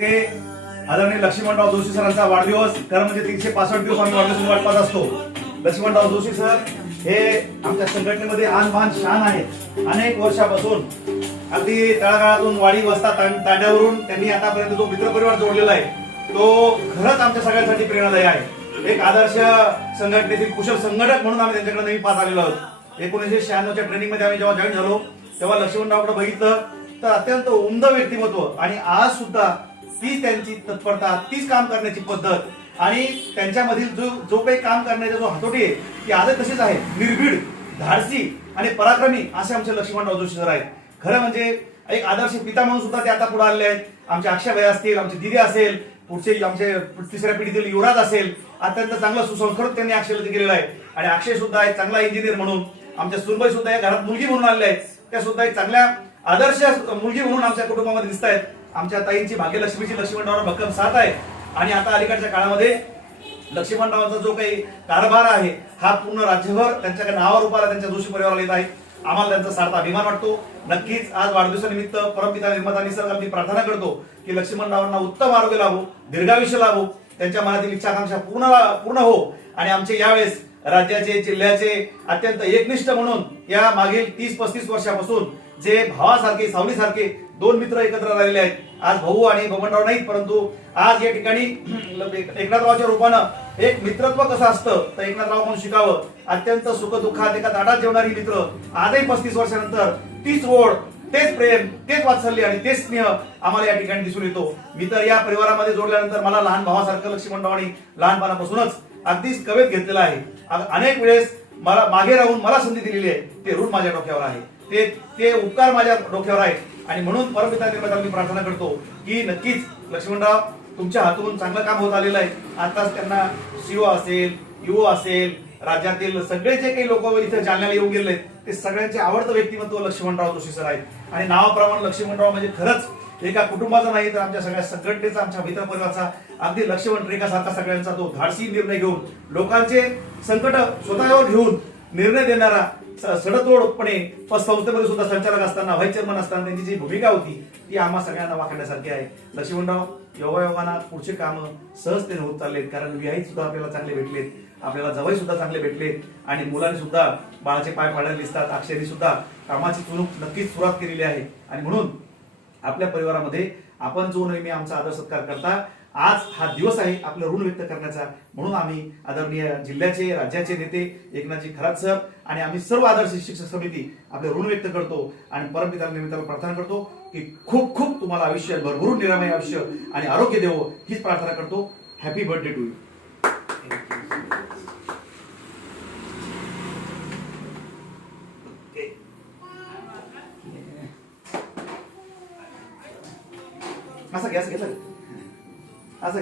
ते आदरणीय लक्ष्मणराव जोशी सरांचा वाढदिवस खरं म्हणजे तीनशे पासष्ट दिवस आम्ही वाढदिवस वाट पाहत असतो. लक्ष्मणराव जोशी सर हे आमच्या संघटनेमध्ये आनबान शान आहेत. अनेक वर्षापासून अगदी तळागाळातून वाडी वस्ता तां- तांड्यावरून त्यांनी आतापर्यंत जो मित्रपरिवार जोडलेला आहे तो खरंच आमच्या सगळ्यांसाठी प्रेरणादायी आहे. एक आदर्श संघटनेतील कुशल संघटक म्हणून आम्ही त्यांच्याकडे नेहमी पाहत आलेलो आहोत. एकोणीसशे शहाण्णवच्या ट्रेनिंगमध्ये आम्ही जेव्हा जॉईन झालो तेव्हा लक्ष्मणरावकडे बघितलं तर अत्यंत उमद व्यक्तिमत्व. आणि आज सुद्धा तीच त्यांची तत्परता तीच काम करण्याची पद्धत. आणि त्यांच्यामधील जो जो काही काम करण्याचा जो हातोटी आहे ती आजही तशीच आहे. निर्भीड धाडसी आणि पराक्रमी असे आमचे लक्ष्मणराव जोशी सर आहेत. खरं म्हणजे एक आदर्श पिता म्हणून सुद्धा ते आता पुढे आलेले आहेत. आमचे अक्षय असतील आमचे दिदी असेल पुढचे आमचे तिसऱ्या पिढीतील युवराज असेल अत्यंत चांगला सुसंस्कृत त्यांनी अक्षय केलेला आहे. आणि अक्षय सुद्धा एक चांगला इंजिनियर म्हणून आमच्या सुनबाई सुद्धा या घरात मुलगी म्हणून आलेल्या आहेत. त्या सुद्धा एक चांगल्या आदर्श मुलगी म्हणून आमच्या कुटुंबामध्ये दिसत आहेत आमच्या ताईंची भाग्यलक्ष्मीची लक्ष्मणराव भक्कम साथ आहे. आणि आता अलीकडच्या काळामध्ये लक्ष्मणरावांचा जो काही कारभार आहे हा पूर्ण राज्यभर त्यांच्या नावारूपाला त्यांच्या जोशी परिवाराला येत आहे. आम्हाला त्यांचा सार्थ अभिमान वाटतो. नक्कीच आज वाढदिवसानिमित्त परमपिता निर्माता निसर्गात मी प्रार्थना करतो की लक्ष्मणरावांना उत्तम आरोग्य लाभो दीर्घायुष्य लाभो त्यांच्या मनातील इच्छाकांक्षा पूर्ण पूर्ण हो. आणि आमचे यावेळेस राज्याचे जिल्ह्याचे अत्यंत एकनिष्ठ म्हणून या मागील तीस पस्तीस वर्षापासून जे भावासारखे सावलीसारखे दोन मित्र एकत्र राहिलेले आहेत. आज भाऊ आणि बबनराव नाहीत परंतु आज या ठिकाणी एकनाथरावच्या रूपानं एक मित्रत्व कसं असतं तर एकनाथराव म्हणून शिकावं. अत्यंत सुख दुःखात एका ताटात जेवणारी मित्र आजही पस्तीस वर्षानंतर तीच ओढ तेच प्रेम तेच वात्सल्य आणि तेच स्नेह आम्हाला या ठिकाणी दिसून येतो. मी तर या परिवारामध्ये जोडल्यानंतर मला लहान भावासारखं लक्ष्मणरावांनी लहानपणापासूनच अगदीच कवेत घेतलेलं आहे. अनेक वेळेस मला मागे राहून मला संधी दिलेली आहे. ते ऋण माझ्या डोक्यावर आहे. ते ते उपकार माझ्या डोक्यावर आहेत. आणि म्हणून परमपिता निर्माता मी प्रार्थना करतो की नक्कीच लक्ष्मणराव तुमच्या हातून चांगलं काम होत आलेलं आहे. आताच त्यांना शिव असेल युओ असेल राज्यातील सगळे जे काही लोक इथे जालन्याला येऊन गेले ते सगळ्यांचे आवडतं व्यक्तिमत्व लक्ष्मणराव जोशी सर आहेत. आणि नावाप्रमाणे लक्ष्मणराव म्हणजे खरंच एका कुटुंबाचा नाही तर आमच्या सगळ्या संघटनेचा आमच्या मित्र परिवाराचा अगदी लक्ष्मण रेखासारखा सगळ्यांचा तो धाडसी निर्णय घेऊन लोकांचे संकट स्वतःवर घेऊन निर्णय देणारा सडतोडपणे व संस्थेमध्ये सुद्धा संचालक असताना व्हाईस चेअरमन असताना त्यांची जी भूमिका होती ती आम्हा सगळ्यांना वाखाण्यासारखी आहे. लक्ष्मणराव योगायोगाना पुढचे कामं सहजतेने होत चाललेत कारण विवाहित सुद्धा आपल्याला चांगले भेटलेत. आपल्याला जवळ सुद्धा चांगले भेटलेत. आणि मुलांनी सुद्धा बाळाचे पाय पाडायला दिसतात. अक्षरी सुद्धा कामाची चुणूक नक्कीच सुरुवात केलेली आहे. आणि म्हणून आपल्या परिवारामध्ये आपण जो नेहमी आमचा आदर सत्कार करता आज हा दिवस आहे आपलं ऋण व्यक्त करण्याचा. म्हणून आम्ही आदरणीय जिल्ह्याचे राज्याचे नेते एकनाथजी खरात सर आणि आम्ही सर्व आदर्श शिक्षक समिती आपले ऋण व्यक्त करतो आणि परमपिता निमित्ताला प्रार्थना करतो की खूप खूप तुम्हाला आयुष्य भरभरून निरामय आयुष्य आणि आरोग्य देवो हीच प्रार्थना करतो. हॅपी बर्थडे टू यू असं घ्या असं घ्या.